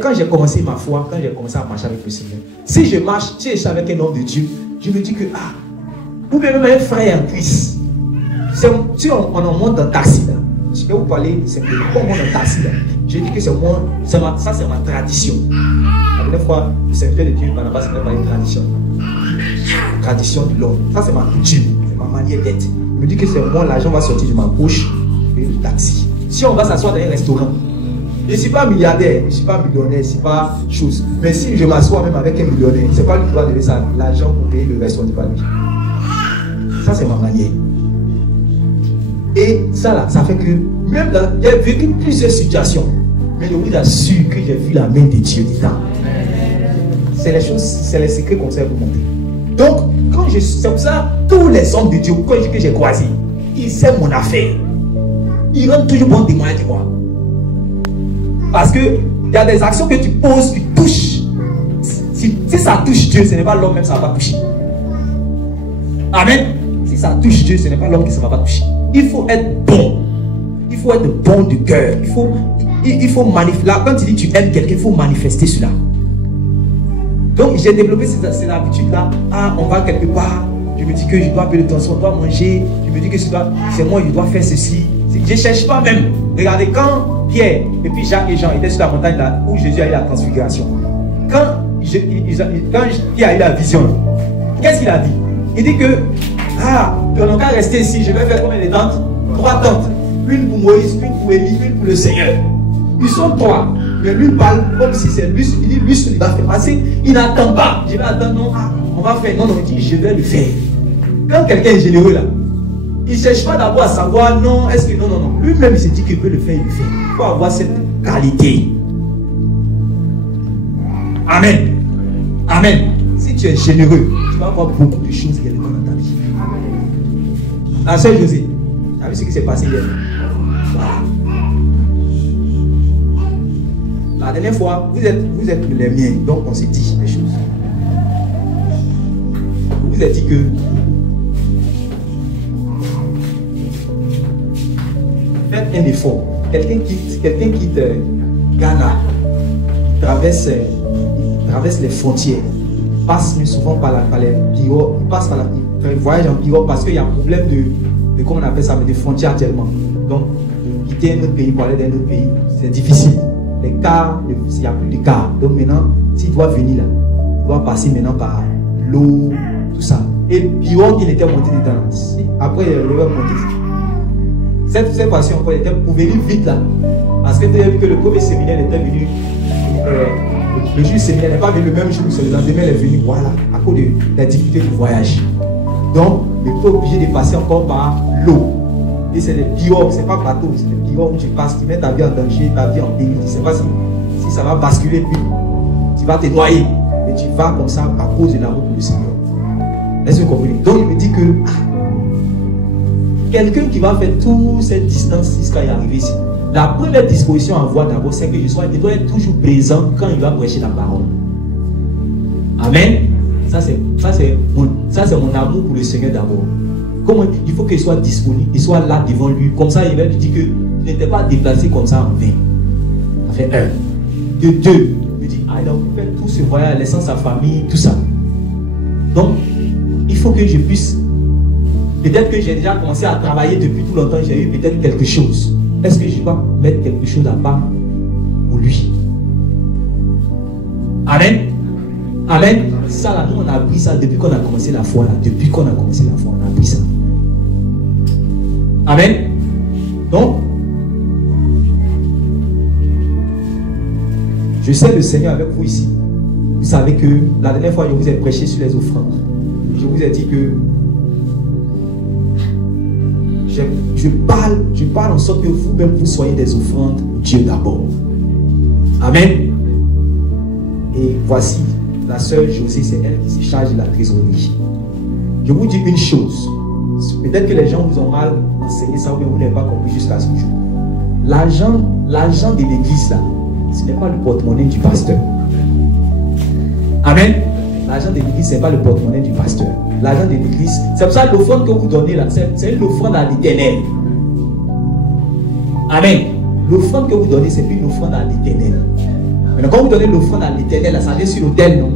quand j'ai commencé ma foi, quand j'ai commencé à marcher avec le Seigneur, si je marche, si je suis avec un homme de Dieu, je me dis que, ou bien même un frère en Christ, si on monte dans le taxi, là, je vais vous parler simplement, quand on monte dans le taxi, là, je dis que ça c'est ma tradition. La dernière fois, le serviteur de Dieu m'a parlé de tradition. Tradition de l'homme. Ça, c'est ma coutume, c'est ma manière d'être. Je me dis que c'est moi, l'argent va sortir de ma poche et le taxi. Si on va s'asseoir dans un restaurant, je ne suis pas milliardaire, je ne suis pas millionnaire, je ne suis pas chose. Mais si je m'assois même avec un millionnaire, ce n'est pas lui qui va donner ça, l'argent pour payer le restaurant, ce n'est pas lui. Ça, c'est ma manière. Et ça, là, ça fait que, même dans, j'ai vécu plusieurs situations, mais je vous assure que j'ai vu la main de Dieu dedans. C'est les choses, c'est les secrets qu'on sait vous montrer. Donc, c'est pour ça, tous les hommes de Dieu que j'ai croisés, ils savent mon affaire. Ils rendent toujours bon témoin de moi. Parce que il y a des actions que tu poses qui touchent. Si ça touche Dieu, ce n'est pas l'homme même, ça ne va pas toucher. Amen. Si ça touche Dieu, ce n'est pas l'homme qui ne va pas toucher. Il faut être bon. Il faut être bon de cœur. Il faut manifester. Quand tu dis que tu aimes quelqu'un, il faut manifester cela. Donc j'ai développé cette habitude-là. On va quelque part. Je me dis que je dois payer le temps, on doit manger. Je me dis que c'est moi, je dois faire ceci. Je ne cherche pas même. Regardez, quand Pierre et puis Jacques et Jean étaient sur la montagne là, où Jésus a eu la transfiguration. Quand Pierre a eu la vision, qu'est-ce qu'il a dit? Il dit que, on n'a qu'à rester ici. Je vais faire combien de tentes? 3 tentes. Une pour Moïse, une pour Élie, une pour le Seigneur. Ils sont 3. Mais lui parle comme si c'est lui. Il dit, lui, il va faire passer. Il n'attend pas. Je vais attendre, non, on va faire. Non, il dit, je vais le faire. Quand quelqu'un est généreux là, il ne cherche pas d'abord à savoir, non, est-ce que non. Lui-même, il se dit qu'il peut le faire, il le fait. Il faut avoir cette qualité. Amen. Amen. Si tu es généreux, tu vas avoir beaucoup de choses qui dans ta vie. La sœur Josée, tu as vu ce qui s'est passé hier? Voilà. La dernière fois, vous êtes les miens, donc on s'est dit les choses. Vous vous êtes dit que faites un effort. Quelqu'un quitte Ghana, il traverse les frontières, il passe souvent par les pirogues, il voyage en pirogue parce qu'il y a un problème de comment on appelle ça, de frontières actuellement. Donc, quitter un autre pays pour aller dans un autre pays, c'est difficile. Les cars, il n'y a plus de cars. Donc maintenant, s'il doit venir là, il doit passer maintenant par l'eau, tout ça. Et le pirogue, il était monté dedans. Après, il va monter. Cette fois-ci encore, il était pour venir vite là. Parce que vous avez vu que le premier séminaire était venu. Le jour du séminaire n'est pas venu le même jour, c'est le lendemain, il est venu. Voilà, à cause de la difficulté du voyage. Donc, il est obligé de passer encore par l'eau. Et c'est des pirogues, c'est pas bateau, c'est des pirogues où tu passes, tu mets ta vie en danger, ta vie en péril. Tu ne sais pas si ça va basculer, puis tu vas te noyer. Mais tu vas comme ça à cause de la route du Seigneur. Est-ce que vous comprenez? Donc, il me dit que quelqu'un qui va faire toute cette distance jusqu'à y arriver ici, la première disposition à avoir d'abord, c'est que je dois être toujours présent quand il va prêcher la parole. Amen. Ça, c'est mon amour pour le Seigneur d'abord. Comment il faut qu'il soit disponible, qu'il soit là devant lui. Comme ça, il va lui dire que tu n'étais pas déplacé comme ça en vain. Ça fait 1. De 2, il me dit, il a fait tout ce voyage, laissant sa famille, tout ça. Donc, il faut que je puisse. Peut-être que j'ai déjà commencé à travailler depuis tout longtemps, j'ai eu peut-être quelque chose. Est-ce que je dois mettre quelque chose à part pour lui? Amen. Amen. Ça là, nous on a appris ça depuis qu'on a commencé la foi là. Depuis qu'on a commencé la foi, on a appris ça. Amen. Donc, je sais le Seigneur avec vous ici. Vous savez que la dernière fois, je vous ai prêché sur les offrandes. Je vous ai dit que je parle en sorte que vous-même vous soyez des offrandes pour Dieu d'abord. Amen. Et voici, la sœur Josée, c'est elle qui se charge de la trésorerie. Je vous dis une chose. Peut-être que les gens vous ont mal enseigné ça, ou vous n'avez pas compris jusqu'à ce jour. L'argent de l'église, là, ce n'est pas le porte-monnaie du pasteur. Amen. L'argent de l'église, ce n'est pas le porte-monnaie du pasteur. L'argent de l'église, c'est pour ça que l'offrande que vous donnez là, c'est une offrande à l'Éternel. Amen. L'offrande que vous donnez, c'est une offrande à l'Éternel. Maintenant, quand vous donnez l'offrande à l'Éternel, ça vient sur l'autel, non?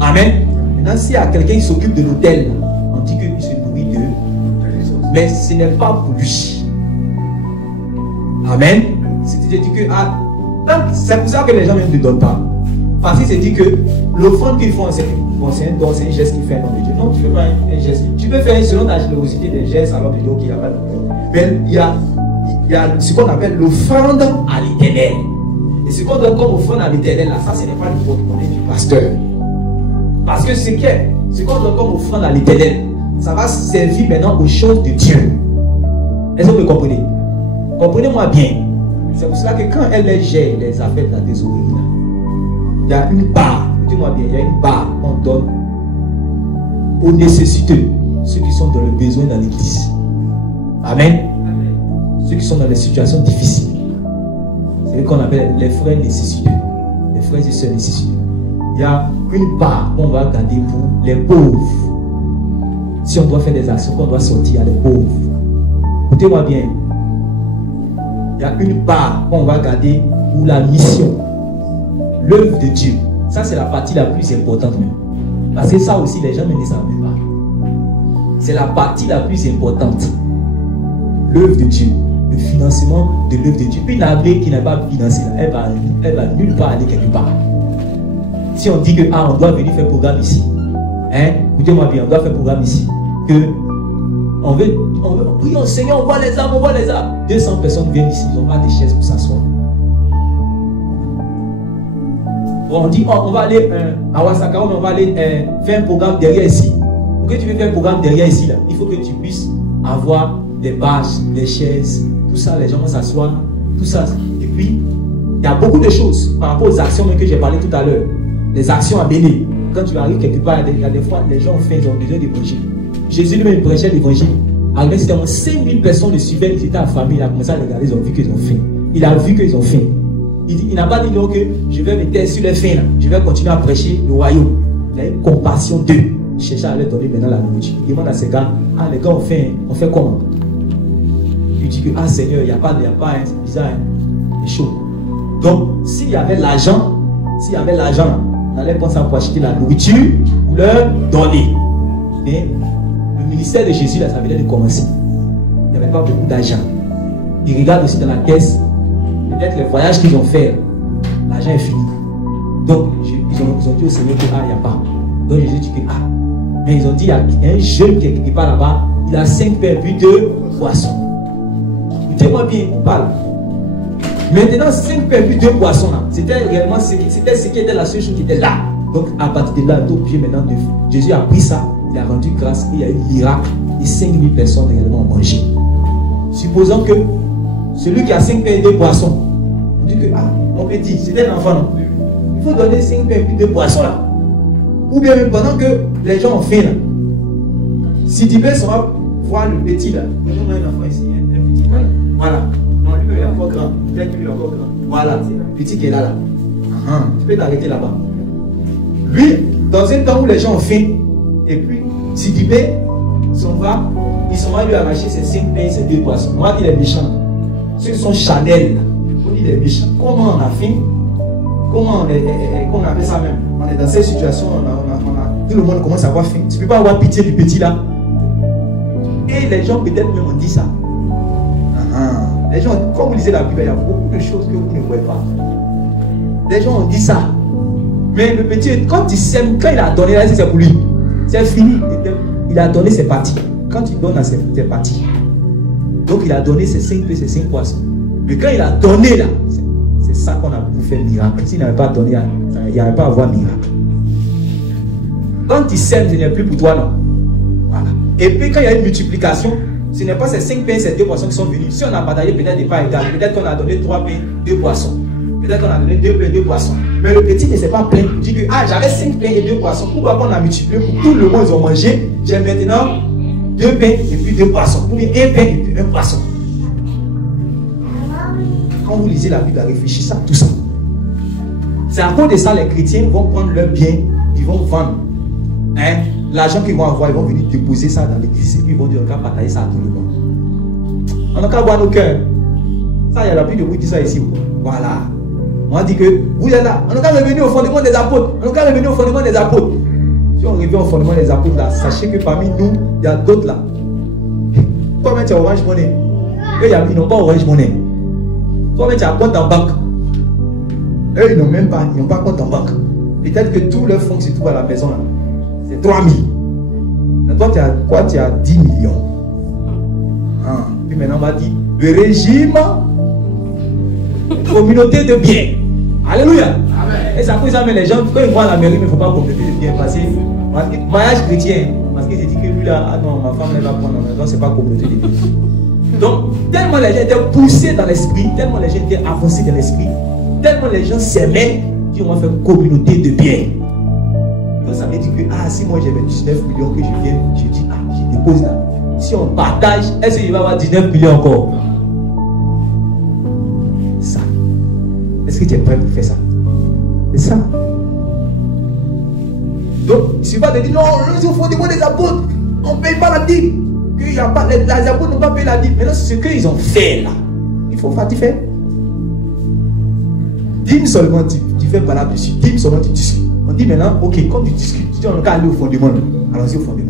Amen. Maintenant, s'il y a quelqu'un qui s'occupe de l'autel, on dit qu'il se nourrit d'eux. Mais ce n'est pas pour lui. Amen. C'est-à-dire que c'est pour ça que les gens même ne donnent pas. Parce qu'il se dit que l'offrande qu'ils font, c'est un geste qui fait un nom de Dieu. Non, tu ne fais pas un geste. Tu peux faire selon ta générosité des gestes alors que donc il n'y a pas de problème. Mais il y a ce qu'on appelle l'offrande à l'Éternel. Et ce qu'on donne comme offrande à l'Éternel, là, ça, ce n'est pas le porte-monnaie du pasteur. Parce que ce qu'on donne comme offrande à l'Éternel, ça va servir maintenant aux choses de Dieu. Est-ce que vous comprenez? Comprenez-moi bien. C'est pour cela que quand elle gère les affaires de la trésorerie, là, il y a une part, écoutez-moi bien, il y a une part qu'on donne aux nécessiteux, ceux qui sont dans le besoin dans l'église. Amen. Ceux qui sont dans des situations difficiles. C'est ce qu'on appelle les frères nécessiteux. Les frères et sœurs nécessiteux. Il y a une part qu'on va garder pour les pauvres. Si on doit faire des actions, qu'on doit sortir à les pauvres. Écoutez-moi bien. Il y a une part qu'on va garder pour la mission. L'œuvre de Dieu. Ça, c'est la partie la plus importante même. Parce que ça aussi, les gens ne le savent même pas. C'est la partie la plus importante. L'œuvre de Dieu. Le financement de l'œuvre de Dieu. Puis l'abbé qui n'a pas financé, elle va nulle part aller quelque part. Si on dit que on doit venir faire programme ici, écoutez-moi bien, on doit faire programme ici, que on veut prions Seigneur, on voit les âmes, 200 personnes viennent ici, ils n'ont pas de chaises pour s'asseoir. On dit on va aller à Wasaka, on va aller faire un programme derrière ici. Pour que tu veux faire un programme derrière ici, là, il faut que tu puisses avoir des bâches, des chaises, tout ça, les gens vont s'asseoir, tout ça. Et puis, il y a beaucoup de choses par rapport aux actions que j'ai parlé tout à l'heure. Les actions à mener. Quand tu arrives quelque part, il y a des fois, les gens ils ont besoin d'évangile. Jésus lui-même prêchait l'évangile. Arrivé, c'était 5000 personnes le suivaient, ils étaient en famille, il a commencé à regarder, ils ont vu qu'ils ont faim. Il a vu qu'ils ont faim. Il n'a pas dit non que je vais me taire sur les faim, je vais continuer à prêcher le royaume. Il a eu compassion d'eux. Il cherchait à leur donner maintenant la nourriture. Il demande à ces gars, les gars, on fait comment? Il dit que, Seigneur, il n'y a pas, c'est bizarre, c'est chaud. Donc, s'il y avait l'argent, on allait penser à acheter la nourriture pour leur donner. Mais le ministère de Jésus, là, ça venait de commencer. Il n'y avait pas beaucoup d'argent. Ils regardent aussi dans la caisse, peut-être les voyages qu'ils ont fait, l'argent est fini. Donc, ils ont dit au Seigneur que, il n'y a pas. Donc, Jésus dit que, mais ils ont dit, il y a un jeune qui est pas là-bas, il a 5 pains puis 2 poissons. Écoutez-moi bien, il parle. Maintenant, 5 pains puis 2 poissons là, c'était réellement ce qui était la seule chose qui était là. Donc, à partir de là, maintenant, Jésus a pris ça, il a rendu grâce, il y a eu un miracle, et 5000 personnes réellement ont mangé. Supposons que celui qui a 5 pains et 2 poissons, on dit que, on peut dire, c'était un enfant non plus. Il faut donner 5 pains et puis 2 poissons là. Ou bien même pendant que les gens ont faim là. Si tu veux, on va voir le petit là. Prenons un enfant ici, un petit. Voilà. Non, lui, il est encore grand. Peut-être qu'il est encore grand. Voilà, le petit qui est là. Tu peux t'arrêter là-bas. Lui, dans un temps où les gens ont faim, et puis, si tu veux, ils s'en va lui arracher ses 5 pains et ses 2 poissons. On va dire les méchants. Ceux qui sont Chanel, on dit les méchants. Comment on a faim? Comment on appelle ça même? On est dans cette situation, tout le monde commence à avoir faim. Tu ne peux pas avoir pitié du petit là. Et les gens peut-être même ont dit ça. Les gens, quand vous lisez la Bible, il y a beaucoup de choses que vous ne voyez pas. Les gens ont dit ça. Mais le petit, quand il sème, quand il a donné, là, c'est pour lui. C'est fini. Il a donné ses parties. Quand il donne à ses parties. Donc il a donné ses 5 pains, ses 5 poissons. Mais quand il a donné là, c'est ça qu'on a pu faire miracle. S'il n'avait pas donné, il n'y avait pas à avoir miracle. Quand il sème, ce n'est plus pour toi, non. Voilà. Et puis quand il y a une multiplication, ce n'est pas ces 5 pains, ces 2 poissons qui sont venus. Si on a partagé peut-être des pas égales, peut-être qu'on a donné 3 pains, 2 poissons. Peut-être qu'on a donné 2 pains, 2 poissons. Mais le petit ne s'est pas plaint. Il dit que j'avais 5 pains et 2 poissons. Pourquoi qu'on a multiplié pour tout le monde, ils ont mangé. J'ai maintenant 2 pains et puis 2 poissons. Ou bien 1 pain et puis 1 poisson. Quand vous lisez la Bible, réfléchissez à tout ça. C'est à cause de ça les chrétiens vont prendre leurs biens, ils vont vendre. L'argent qu'ils vont avoir, ils vont venir déposer ça dans l'église et puis ils vont dire, on va partager ça à tout le monde. On n'a qu'à voir nos cœurs. Ça, il y a la plus de vous qui dit ça ici. Voilà. On dit que vous êtes là. On est quand même revenu au fondement des apôtres. On est quand même revenu au fondement des apôtres. Si on revient au fondement des apôtres là, sachez que parmi nous, il y a d'autres là. Toi-même tu as Orange Money. Eux, ils n'ont pas Orange Money. Toi-même tu as compte en banque. Eux, ils n'ont même pas, ils n'ont pas compte en banque. Peut-être que tous leurs fonds se trouvent à la maison là. C'est 3 000. Mais toi, tu as quoi? Tu as 10 millions. Ah. Puis maintenant, on va dire le régime, communauté de biens. Alléluia. Amen. Et ça cause ça, mais les gens, quand ils vont à la mairie, il ne faut pas communauté de biens. Parce que mariage chrétien, parce qu'ils se disent que lui là, ah non, ma femme elle va prendre en maison, c'est pas communauté de biens. Donc, tellement les gens étaient poussés dans l'esprit, tellement les gens étaient avancés dans l'esprit, tellement les gens s'aimaient, qu'ils ont fait communauté de biens. Donc ça veut dire que, ah, si moi j'avais 19 millions que je viens, je dis, ah, je dépose là. Si on partage, est-ce qu'il va y avoir 19 millions encore? Ça. Est-ce que tu es prêt pour faire ça? C'est ça. Donc, si tu vas te dire, non, il faut demander des apôtres, on ne paye pas la dîme. Les apôtres n'ont pas payé la dîme. Mais non, c'est ce qu'ils ont fait là. Il faut faire. Dîme seulement, tu fais pas là-dessus. Dîme seulement, tu discutes. On dit maintenant, ok, quand tu discutes, tu dis on va aller au fondement. Allons-y au fondement.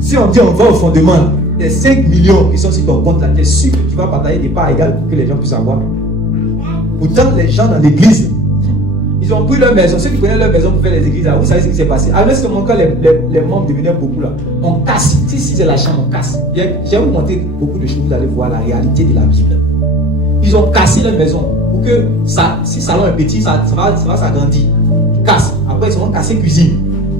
Si on dit on va au fondement, les 5 millions qui sont sur ton compte là, tu es sûr que tu vas partager des parts égales pour que les gens puissent avoir. Pourtant, les gens dans l'église, ils ont pris leur maison. Ceux qui prenaient leur maison pour faire les églises, là, vous savez ce qui s'est passé. À ce moment, quand les membres devenaient beaucoup là, on casse. Si c'est la chambre, on casse. Je vais vous montrer beaucoup de choses, vous allez voir la réalité de la Bible. Ils ont cassé leur maison pour que ça, si le salon est petit, ça va s'agrandir. Ils cassent. Après, ils ont cassé la cuisine.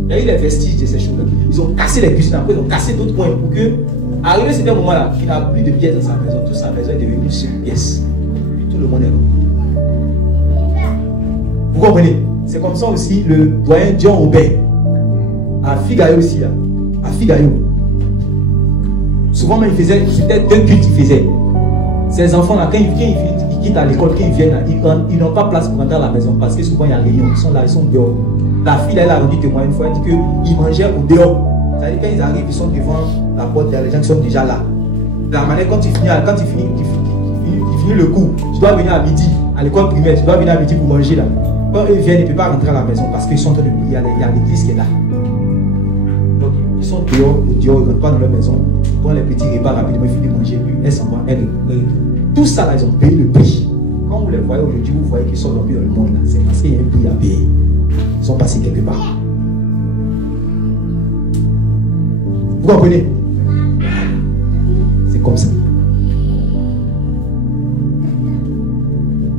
Il y a eu les vestiges de ces choses-là. Ils ont cassé les cuisines. Après, ils ont cassé d'autres points pour que, arrivé à ce moment-là, il n'a plus de pièces dans sa maison. Toute sa maison est devenue une seule pièce. Tout le monde est là. Vous comprenez? C'est comme ça aussi le doyen John Robert. À Figayo aussi, là. À Figayo. Souvent, c'était deux cultes qu'il faisait. Ces enfants-là, quand ils quittent à l'école, quand ils viennent, ils n'ont pas place pour rentrer à la maison parce que souvent il y a réunion. Ils sont là, ils sont dehors. La fille, elle a rendu témoin une fois, elle dit qu'ils mangeaient au dehors. C'est-à-dire quand ils arrivent, ils sont devant la porte, il y a les gens qui sont déjà là. De la manière, quand tu finis le cours, tu dois venir à midi, à l'école primaire, tu dois venir à midi pour manger là. Quand eux viennent, ils ne peuvent pas rentrer à la maison parce qu'ils sont en train de prier, il y a l'église qui est là. Donc, ils sont dehors, ils ne rentrent pas dans leur maison. Quand les petits repas rapidement, ils finissent de manger, puis elles s'en vont, tout ça là, ils ont payé le prix. Quand vous les voyez aujourd'hui, vous voyez qu'ils sont dans le monde là. C'est parce qu'il y a un prix à payer. Ils sont passés quelque part. Vous comprenez? C'est comme ça.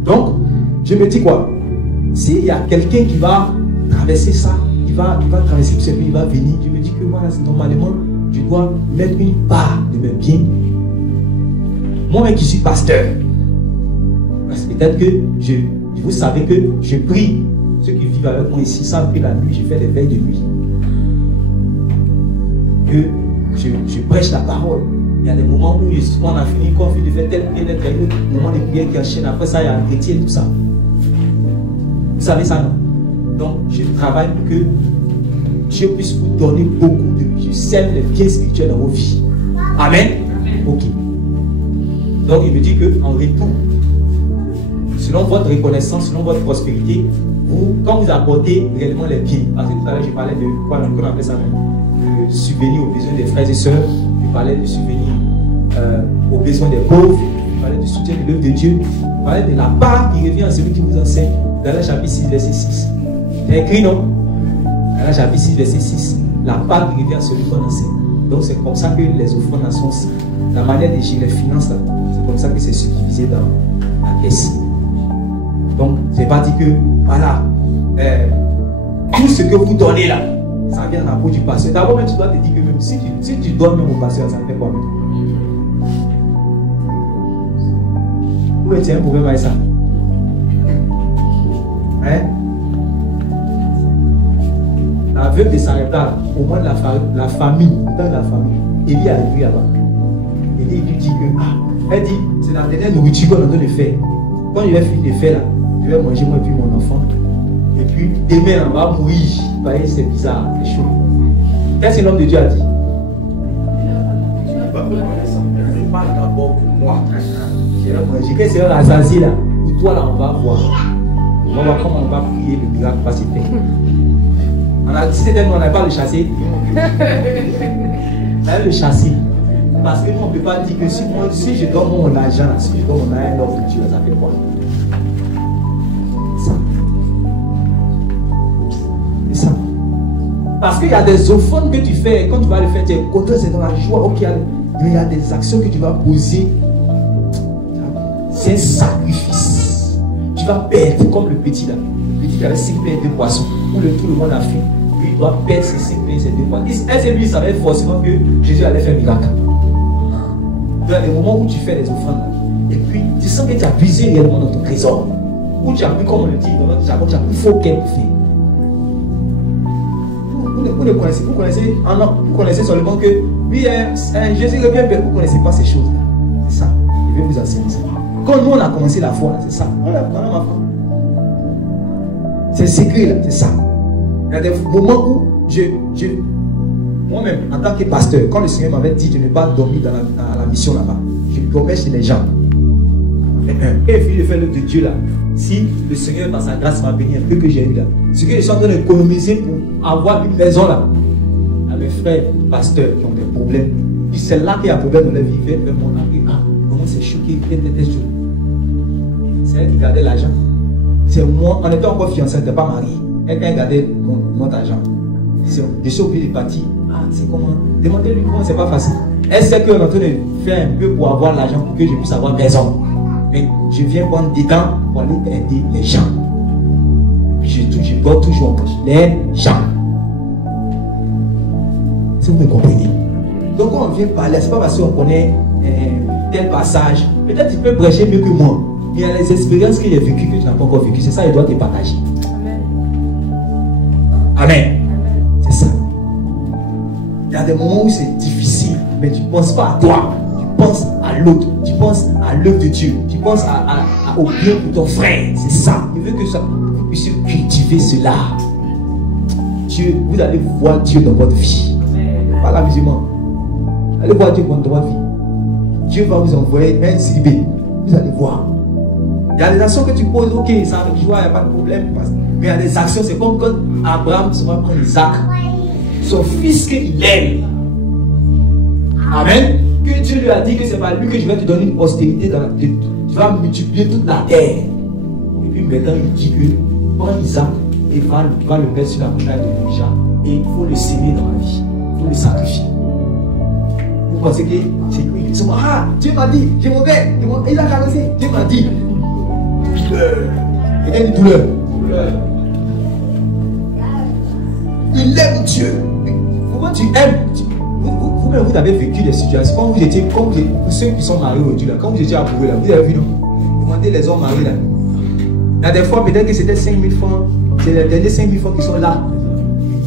Donc, je me dis quoi? S'il y a quelqu'un qui va traverser ça, il va traverser tout ce pays, il va venir, je me dis que voilà, normalement, je dois mettre une part de mes biens. Moi-même qui suis pasteur, parce que peut-être que vous savez que je prie. Ceux qui vivent avec moi ici savent que la nuit, je fais des veilles de nuit. Que je prêche la parole. Il y a des moments où on a fini, quand on finit de faire tel bien, tel moment de prière qui enchaîne. Après ça, il y a un chrétien, tout ça. Vous savez ça, non? Donc, je travaille pour que Dieu puisse vous donner beaucoup de... Je sème les biens spirituels dans vos vies. Amen? Ok. Donc, il me dit qu'en retour, selon votre reconnaissance, selon votre prospérité, quand vous apportez réellement les biens, parce que tout à l'heure je parlais de quoi on appelle ça même, de subvenir aux besoins des frères et sœurs, je parlais de subvenir aux besoins des pauvres, je parlais de soutien de l'œuvre de Dieu, je parlais de la part qui revient à celui qui vous enseigne. Dans le chapitre 6, verset 6. C'est écrit, non? Dans le chapitre 6, verset 6. La part qui revient à celui qu'on enseigne. Donc c'est comme ça que les offrandes sont aussi. La manière de gérer les finances, c'est comme ça que c'est subdivisé dans la caisse. Donc, c'est pas dit que, voilà, tout ce que vous donnez là, ça vient dans la peau du pasteur. D'abord, même tu dois te dire que même si tu donnes même au pasteur, ça fait quoi même? Où est-il un problème avec ça? Hein? La veuve de Sarepta, au moins la famille, dans la famille, Élie a vu là-bas. Élie lui dit que, elle dit, c'est la dernière nourriture qu'on est en train de faire. Quand je vais finir de faire là, je vais manger moi et puis mon enfant. Et puis demain on va mourir. Vous voyez, c'est bizarre, c'est chaud. Qu'est-ce que l'homme de Dieu a dit? Je parle d'abord pour moi. Je vais manger. Qu'est-ce que c'est rassasié là? toi là, on va voir. On va voir comment on va prier, le miracle va se faire. Si c'était nous, on n'avait pas le chasser. On avait le chasser. Parce que nous, on ne peut pas dire que si je donne mon argent, si je donne mon argent à un homme de Dieu, ça fait quoi? Ça. C'est ça. Parce qu'il y a des offrandes que tu fais, quand tu vas le faire, tu es content, c'est dans la joie. Ok, mais il y a des actions que tu vas poser. C'est un sacrifice. Tu vas perdre, comme le petit là. Le petit qui avait 5 pains et 2 poissons. Où tout le monde a faim. Lui, il doit perdre ses 5 pains et ses 2 poissons. Est-ce que lui, il savait forcément que Jésus allait faire un miracle? Il y a des moments où tu fais des offrandes là, et puis tu sens que tu as puisé réellement dans ton trésor. Où tu as pu, comme on le dit, tu as pu faux qu'elle pour faire. Vous connaissez seulement que oui, Jésus revient, mais vous ne connaissez pas ces choses-là. C'est ça. Je vais vous enseigner ça. Quand nous on a commencé la foi, c'est ça. On a ma foi. C'est secret là, c'est ça. Il y a des moments où moi-même, en tant que pasteur, quand le Seigneur m'avait dit de ne pas dormir dans la mission là-bas, je dormais chez les gens. Et il faut de faire l'œuvre de Dieu là. Si le Seigneur, par sa grâce, m'a béni un peu que j'ai eu là, ce que je suis en train d'économiser pour avoir une maison là, à mes frères pasteurs qui ont des problèmes. Puis c'est là qu'il y a un problème dans la vie. Vers mon âme. Ah, comment c'est choqué, c'est elle qui gardait l'argent. C'est moi, on n'était encore fiancés, on n'était pas mariés. Elle gardait mon argent. Je suis obligé de partir. Ah, c'est comment? Demandez-lui comment, c'est pas facile. Elle sait qu'on est en train de faire un peu pour avoir l'argent pour que je puisse avoir maison. Mais je viens prendre des temps pour aller aider les gens. Je dois toujours en poche. Les gens. Si vous me comprenez. Donc quand on vient parler, c'est pas parce qu'on connaît tel passage. Peut-être tu peux prêcher mieux que moi. Mais il y a les expériences qu'il a vécues que tu n'as pas encore vécues. C'est ça, il doit te partager. Amen. C'est ça. Il y a des moments où c'est difficile, mais tu ne penses pas à toi. Tu penses à l'autre. Tu penses à l'œuvre de Dieu. Tu penses au bien de ton frère. C'est ça. Il veut que vous puissiez cultiver cela. Dieu, vous allez voir Dieu dans votre vie. Pas la musulmane. Allez voir Dieu dans votre vie. Dieu va vous envoyer un CB. Vous allez voir. Il y a des actions que tu poses, ok, ça avec joie, il n'y a pas de problème. Mais il y a des actions, c'est comme quand Abraham se va prendre Isaac, son fils qu'il aime. Amen. Que Dieu lui a dit que c'est pas lui que je vais te donner une postérité dans la vie. Tu vas multiplier toute la terre. Et puis maintenant, il dit que prends Isaac et va le mettre sur la montagne de Moriah. Et il faut le s'aimer dans la vie. Il faut le sacrifier. Vous pensez que c'est lui? Ah, Dieu m'a dit, je m'en vais. Il a caressé. Dieu m'a dit. Il a dit douleur. Il aime Dieu. Pourquoi tu aimes? Vous-même, vous avez vécu des situations. Quand vous étiez, ceux qui sont mariés aujourd'hui, là, quand vous étiez amoureux, là, vous avez vu, non? Demandez les hommes mariés, là. Il y a des fois, peut-être que c'était 5 000 francs. C'est les derniers 5 000 francs qui sont là.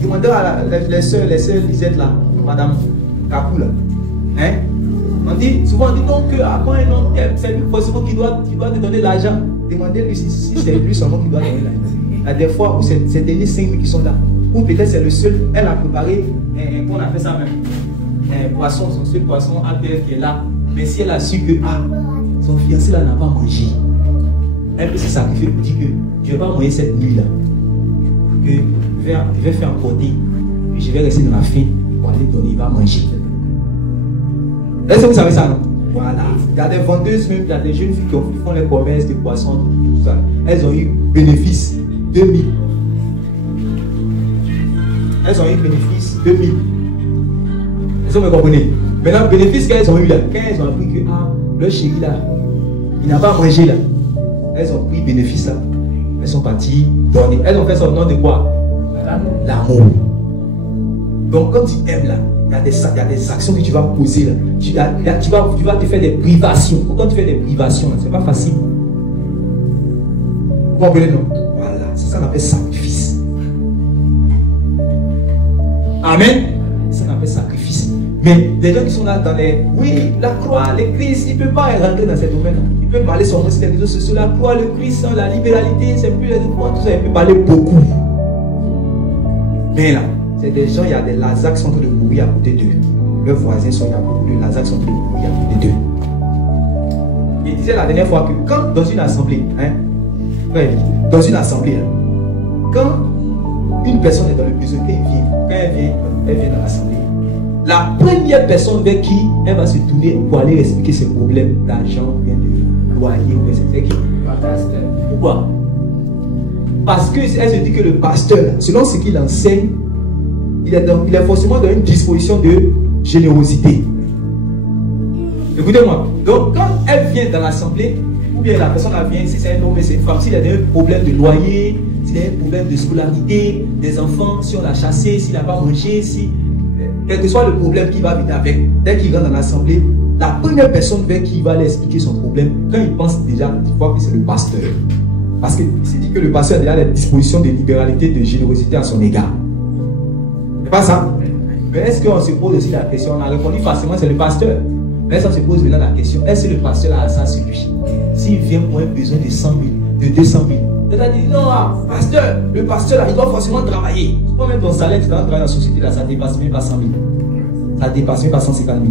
Demandez à les soeurs Lisette, là, Madame Kapou, là. Hein? Souvent, on dit non, que quand un homme t'aime, c'est lui forcément qui doit te donner l'argent. Demandez-lui si c'est lui seulement qui doit donner l'argent. Il y a des fois où c'est les derniers 5 000 qui sont là. Ou peut-être c'est le seul, elle a préparé, on a fait ça même. Poisson, son seul poisson APR qui est là. Mais si elle a su que son fiancé là n'a pas mangé, elle peut se sacrifier pour dire que je ne vais pas manger cette nuit là. Que je vais faire emporter. Et je vais rester dans la faim pour aller donner, il va manger. Est-ce que vous savez ça, non? Voilà. Il y a des vendeuses même, il y a des jeunes filles qui font les commerces de poissons, tout ça. Elles ont eu bénéfice 2000. Elles ont eu bénéfice 2000. Est-ce que vous me comprenez? Maintenant, le bénéfice qu'elles ont eu là, quand elles ont appris que leur chéri là, il n'a pas mangé là, elles ont pris bénéfice là. Elles sont parties donner. Elles ont fait ça au nom de quoi? L'amour. Donc quand tu aimes là, il y a des actions que tu vas poser là. Tu vas te faire des privations. Quand tu fais des privations, c'est pas facile. Vous comprenez, non? Voilà, c'est ça qu'on appelle sacrifice. Amen. Ça qu'on appelle sacrifice. Mais les gens qui sont là dans les... Oui, la croix, les Christ, ils ne peuvent pas rentrer dans ces domaines-là. Ils peuvent parler sur les réseaux sociaux, la croix, le Christ, la libéralité, c'est plus les droits, tout ça, ils peuvent parler beaucoup. Mais là, c'est des gens, il y a des Lazare qui sont en train de mourir à côté d'eux. Leurs voisins sont là, beaucoup de Lazare qui sont en train de mourir à côté d'eux. il disait la dernière fois que quand dans une assemblée, dans une assemblée, quand une personne est dans le besoin, quand elle vient dans l'assemblée, la première personne vers qui elle va se tourner pour aller expliquer ses problèmes d'argent, bien de loyer, c'est qui? Pourquoi? Parce qu'elle se dit que le pasteur, selon ce qu'il enseigne, il est forcément dans une disposition de générosité. Écoutez-moi. Donc, quand elle vient dans l'assemblée, ou bien la personne vient, si c'est un homme et c'est une femme, s'il y a des problèmes de loyer, s'il y a des problèmes de scolarité, des enfants, si on l'a chassé, s'il n'a pas mangé, si, quel que soit le problème qu'il va venir avec, dès qu'il rentre dans l'assemblée, la première personne vers qui il va aller expliquer son problème, quand il pense déjà, il voit que c'est le pasteur. Parce qu'il s'est dit que le pasteur a déjà des dispositions de libéralité, de générosité à son égard. C'est pas ça? Mais est-ce qu'on se pose aussi la question? On a répondu facilement, c'est le pasteur. Mais est-ce qu'on se pose maintenant la question, est-ce que le pasteur a ça sur lui? S'il vient pour un besoin de 100 000, de 200 000, c'est-à-dire, non, pasteur, le pasteur là, il doit forcément travailler. Tu peux mettre ton salaire, tu dois travailler dans la société là, ça dépasse même pas 100 000. Ça dépasse même pas 150 000.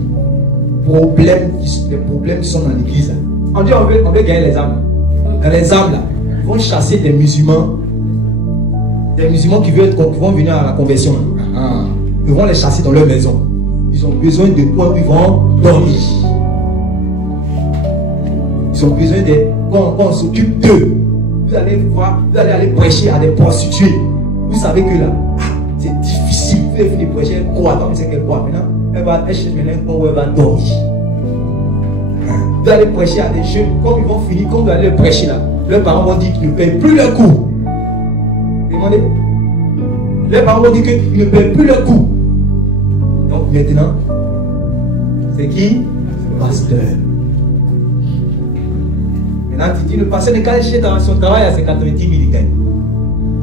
Les problèmes qui sont dans l'église. On dit, on veut gagner les âmes. Dans les âmes là, ils vont chasser des musulmans qui vont venir à la conversion. Ils vont les chasser dans leur maison. Ils ont besoin de quoi où ils vont dormir. Ils ont besoin qu'on s'occupe d'eux. Vous allez voir, vous allez aller prêcher à des prostituées. Vous savez que là, c'est difficile. Vous allez venir prêcher quoi? Attends, mais c'est quel quoi maintenant? Elle cherche maintenant un coin où elle va dormir. Vous allez prêcher à des jeunes, comme ils vont finir, comme vous allez les prêcher là. Leurs parents vont dire qu'ils ne payent plus leur coût. Demandez. Leurs parents vont dire qu'ils ne payent plus leur coût. Donc maintenant, c'est qui? Le pasteur. Maintenant, tu dis, le pasteur, quand il dans son travail, c'est 90 000, il gagne.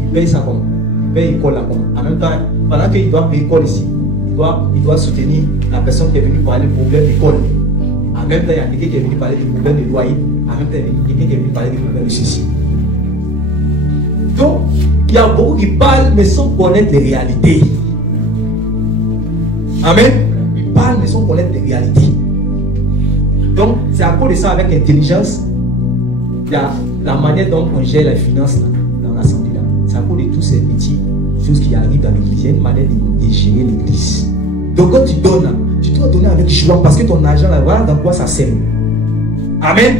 Il paye ça comment? Il paye l'école là comment? En même temps, pendant qu'il doit payer l'école ici, il doit soutenir la personne qui est venue parler du problème d'école. En même temps, il y a quelqu'un qui est venu parler du problème de loyer. En même temps, il y a quelqu'un qui est venu parler du problème de ceci. Donc, il y a beaucoup qui parlent, mais sans connaître les réalités. Amen. Ils parlent, mais sans connaître les réalités. Donc, c'est à cause de ça, avec intelligence, la manière dont on gère les finances là, dans l'assemblée là, c'est à cause de toutes ces petites choses qui arrivent dans l'église. Il y a une manière de gérer l'église. Donc quand tu donnes là, tu dois donner avec joie parce que ton argent là, voilà dans quoi ça sert. Amen.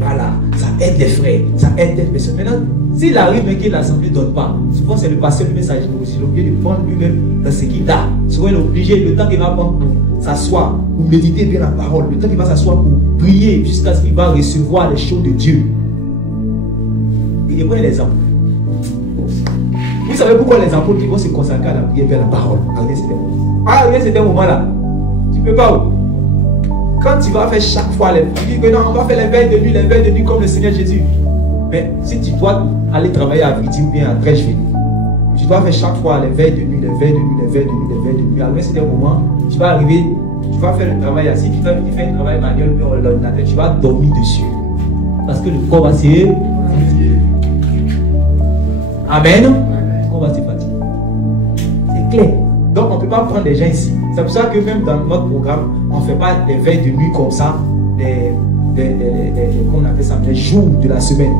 Voilà, ça aide les frères, ça aide les personnes. Maintenant, s'il arrive et que l'assemblée ne donne pas, souvent c'est le pasteur lui-même, ça aussi, il est obligé de prendre lui-même dans ce qu'il a. Souvent il est obligé, le temps qu'il va prendre pour s'asseoir, pour méditer bien la parole, le temps qu'il va s'asseoir pour prier jusqu'à ce qu'il va recevoir les choses de Dieu. Et prenez l'exemple. Vous savez pourquoi les apôtres qui vont se consacrer à la prière vers la parole? Arrivé c'était un moment là. Tu ne peux pas. Quand tu vas faire chaque fois les... Tu dis que non, on va faire les veilles de nuit comme le Seigneur Jésus. Mais si tu dois aller travailler à Viti ou bien à Trècheville, tu dois faire chaque fois les veilles de nuit. Arrivé c'était un moment, tu vas arriver, tu vas faire le travail assis, tu fais un travail manuel sur l'ordinateur, tu vas dormir dessus. Parce que le corps va se fatiguer. Amen. On va se fatiguer. C'est clair. Donc on ne peut pas prendre les gens ici. C'est pour ça que même dans notre programme, on ne fait pas des veilles de nuit comme ça, comment on appelle ça, les jours de la semaine.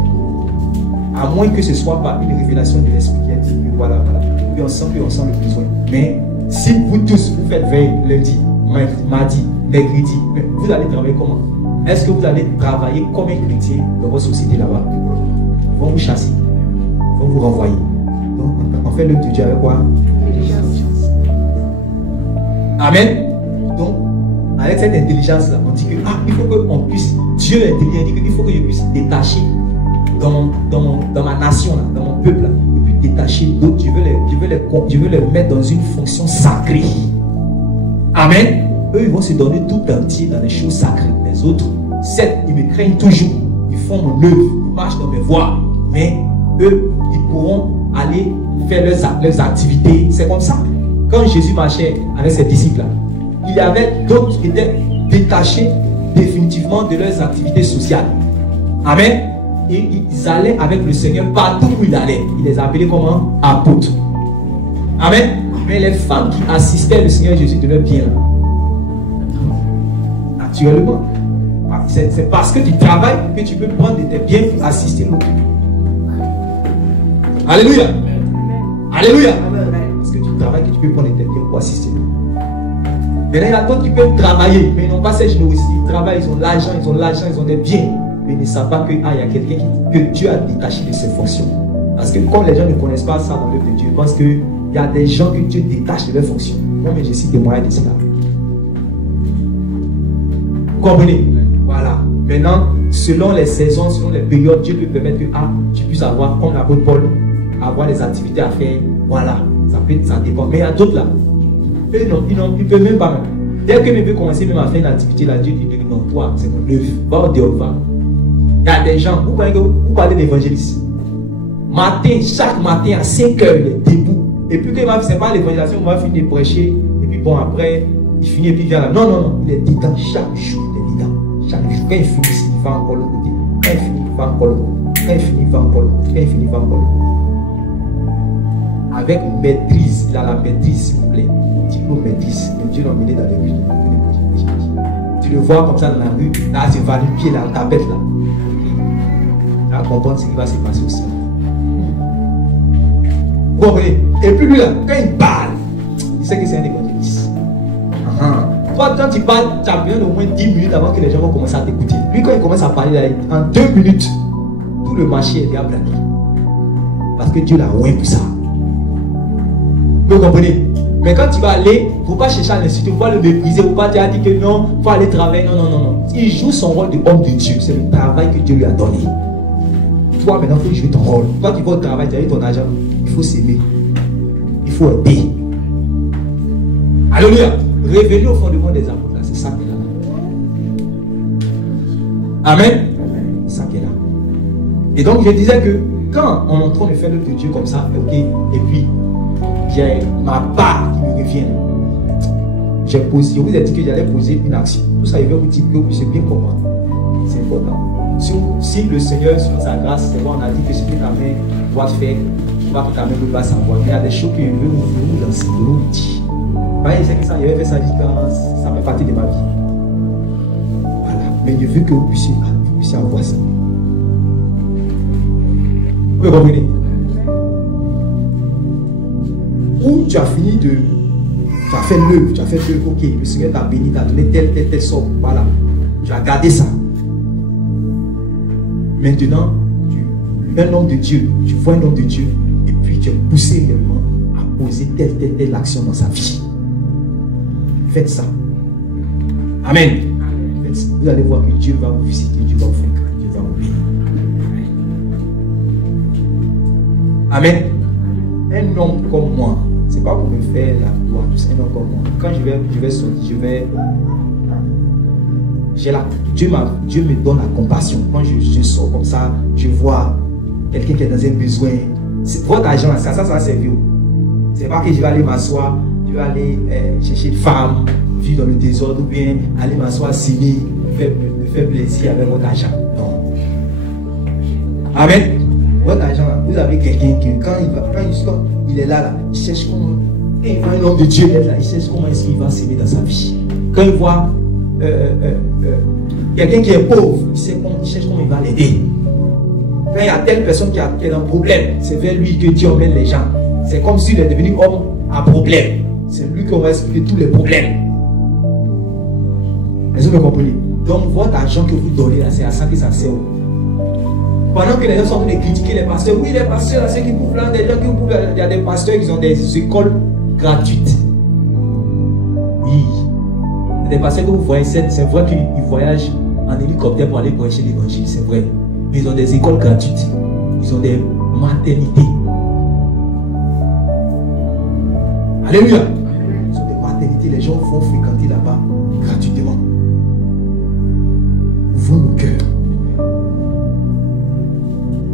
À moins que ce soit pas une révélation de l'esprit qui a dit que voilà. Puis on sent le besoin. Mais si vous tous vous faites veille lundi, mardi, mercredi, vous allez travailler comment? Est-ce que vous allez travailler comme un chrétien dans votre société là-bas? Ils vont vous chasser. Ils vont vous renvoyer. Donc, on fait l'œuvre de Dieu avec quoi? Amen. Donc, avec cette intelligence-là, on dit que il faut qu'on puisse, Dieu est intelligent, il dit qu'il faut que je puisse détacher dans ma nation, là, dans mon peuple, là, et puis détacher d'autres. Je veux les mettre dans une fonction sacrée. Amen. Eux, ils vont se donner tout entier dans les choses sacrées. Les autres, certes, ils me craignent toujours. Ils font mon œuvre, ils marchent dans mes voies. Mais eux, ils pourront aller faire leurs activités. C'est comme ça. Quand Jésus marchait avec ses disciples, il y avait d'autres qui étaient détachés définitivement de leurs activités sociales. Amen. Et ils allaient avec le Seigneur partout où il allait. Il les appelait comment? Apôtres. Amen. Mais les femmes qui assistaient le Seigneur Jésus de leur bien, naturellement, C'est parce que tu travailles que tu peux prendre de tes biens pour assister l'autre. Alléluia. Alléluia. Parce que tu travailles que tu peux prendre de tes biens pour assister l'autre. Maintenant, il y a d'autres qui peuvent travailler, mais ils n'ont pas cette générosité. Ils travaillent, ils ont l'argent, ils ont des biens. Mais ils ne savent pas qu'il y a quelqu'un que Dieu a détaché de ses fonctions. Parce que comme les gens ne connaissent pas ça dans l'œuvre de Dieu, ils pensent qu'il y a des gens que Dieu détache de leurs fonctions. Moi, mais je suis témoin de cela. Vous comprenez? Voilà. Maintenant, selon les saisons, selon les périodes, Dieu peut permettre que tu puisses avoir, comme l'apôtre Paul, avoir des activités à faire. Voilà. Ça dépend. Mais il y a d'autres là. Eux, non, ils ne peuvent même pas. Dès que je veux commencer même à faire une activité là, Dieu dit non, toi, c'est mon œuvre. Va au dehors, va. Il y a des gens, vous parlez d'évangéliste. Chaque matin à 5 heures, il est debout. Et puis, quand ce n'est pas l'évangélisation, on va finir de prêcher. Et puis, bon, après, il finit et puis il vient là. Non, non, non. Il est dedans chaque jour. Il est dedans. Chaque jour. Quand il finit, il va encore l'autre côté. Quand il finit, il va encore l'autre côté. Quand il finit, il va encore l'autre côté. Quand il finit, il va encore l'autre côté. Avec maîtrise, il a la maîtrise, s'il vous plaît. Diplôme maîtrise. Mais Dieu l'a emmené dans les rues. Tu le vois comme ça dans la rue. Là, c'est va le pied, là, on tapette là. Là, comprendre ce qui va se passer aussi. Vous comprenez? Et puis lui là, quand il parle, il sait que c'est un évangéliste. Toi, quand tu parles, tu as besoin d'au moins 10 minutes avant que les gens vont commencer à t'écouter. Lui, quand il commence à parler, là, en 2 minutes, tout le marché est déjà plaqué. Parce que Dieu l'a oué pour ça. Vous comprenez? Mais quand tu vas aller, il ne faut pas chercher à l'insulter, il ne faut pas le mépriser, il ne faut pas te dire que non, il faut aller travailler. Non, non, non, non. Il joue son rôle de homme de Dieu. C'est le travail que Dieu lui a donné. Toi, maintenant, il faut jouer ton rôle. Toi, tu vas au travail, tu as eu ton argent. Il faut s'aimer. Il faut aider. Alléluia. Révéler au fondement des apôtres. C'est ça qui est là. Amen. C'est ça qui est là. Et donc, je disais que quand on est en train de faire l'œuvre de Dieu comme ça, ok, et puis, j'ai ma part qui me revient. Je vous ai dit que j'allais poser une action. Tout ça, il va vous dire que vous puissiez bien comprendre. C'est important. Si le Seigneur, sur sa grâce, c'est bon, on a dit que ce que ta main doit faire, pas que ta main ne peut pas savoir. Mais il y a des choses que je veux vous lancer, vous dire. Voyez, c'est que ça, il avait fait ça quand ça fait partie de ma vie. Voilà. Mais je veux que vous puissiez avoir ça. Vous pouvez revenir. Où tu as fini de. Tu as fait l'œuvre, ok, le Seigneur t'a béni, t'a donné telle somme, voilà. Tu as gardé ça. Maintenant, un homme de Dieu, tu vois un homme de Dieu, et puis tu es poussé réellement à poser telle action dans sa vie. Faites ça. Amen. Faites ça. Vous allez voir que Dieu va vous visiter, Dieu va vous faire grâce, Dieu va vous bénir. Amen. Un homme comme moi, c'est pas pour me faire la gloire, c'est un homme comme moi. Quand je vais sortir, Dieu me donne la compassion. Quand je sors comme ça, je vois quelqu'un qui est dans un besoin. Votre argent, ça va servir. C'est pas que je vais aller m'asseoir, je vais aller chercher une femme, vivre dans le désordre, ou bien aller m'asseoir, signer, me faire plaisir avec votre argent. Non. Amen. Votre argent, vous avez quelqu'un qui, quand il est là, il cherche comment. Quand il voit un homme de Dieu être là, il cherche comment est-ce qu'il va s'aimer dans sa vie. Quand il voit quelqu'un qui est pauvre, il cherche comment il va l'aider. Quand il y a telle personne qui est dans un problème, c'est vers lui que Dieu emmène les gens. C'est comme s'il est devenu homme à problème. C'est lui qui va expliquer tous les problèmes. Est-ce que vous comprenez? Donc votre argent que vous donnez là, c'est à ça que ça sert. Pendant que les gens sont en train de critiquer les pasteurs, oui, les pasteurs, là, ceux qui bouffent là, des gens qui bouffent, il y a des pasteurs qui ont des écoles gratuites. Oui. Des pasteurs que vous voyez, c'est vrai qu'ils voyagent en hélicoptère pour aller prêcher l'évangile, c'est vrai. Mais ils ont des écoles gratuites. Ils ont des maternités. Alléluia. Ils ont des maternités, les gens vont fréquenter là-bas gratuitement. Ouvrons nos cœurs.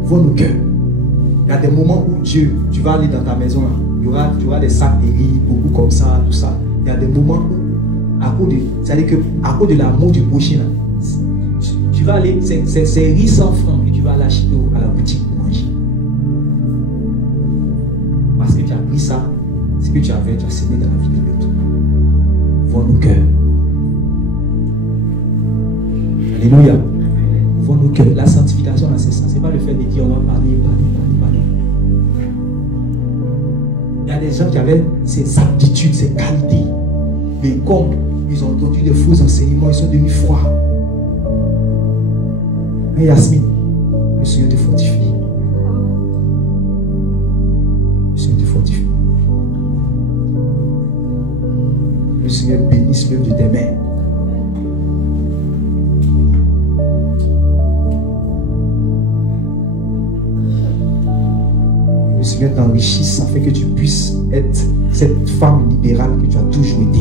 Ouvrons nos cœurs. Il y a des moments où Dieu, tu vas aller dans ta maison, là, tu auras des sacs de riz, beaucoup comme ça, tout ça. Il y a des moments où, c'est-à-dire qu'à cause de l'amour du prochain, tu vas aller, c'est riz 100 francs que tu vas l'acheter à la boutique pour manger. Parce que tu as pris ça, ce que tu avais, tu as semé dans la vie de l'autre. Ouvrons nos cœurs. Alléluia. Ouvrons nos cœurs. La sanctification, c'est ça. Ce n'est pas le fait de dire on va parler. Il y a des gens qui avaient ces aptitudes, ces qualités. Mais comme ils ont entendu de faux enseignements, ils sont devenus froids. Mais Yasmine, le Seigneur te fortifie. Le Seigneur te fortifie. Le Seigneur bénisse l'œuvre de tes mains. Le Seigneur t'enrichisse afin que tu puisses être cette femme libérale que tu as toujours été.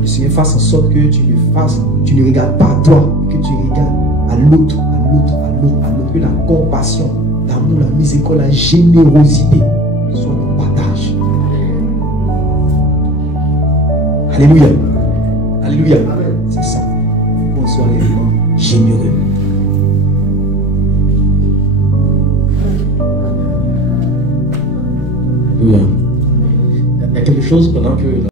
Le Seigneur fasse en sorte que tu ne regardes pas à toi, que tu regardes à l'autre, que la compassion, l'amour, la miséricorde, la générosité soit ton partage. Alléluia. Alléluia. C'est ça. Bonsoir les gens généreux. Il y a quelque chose pendant que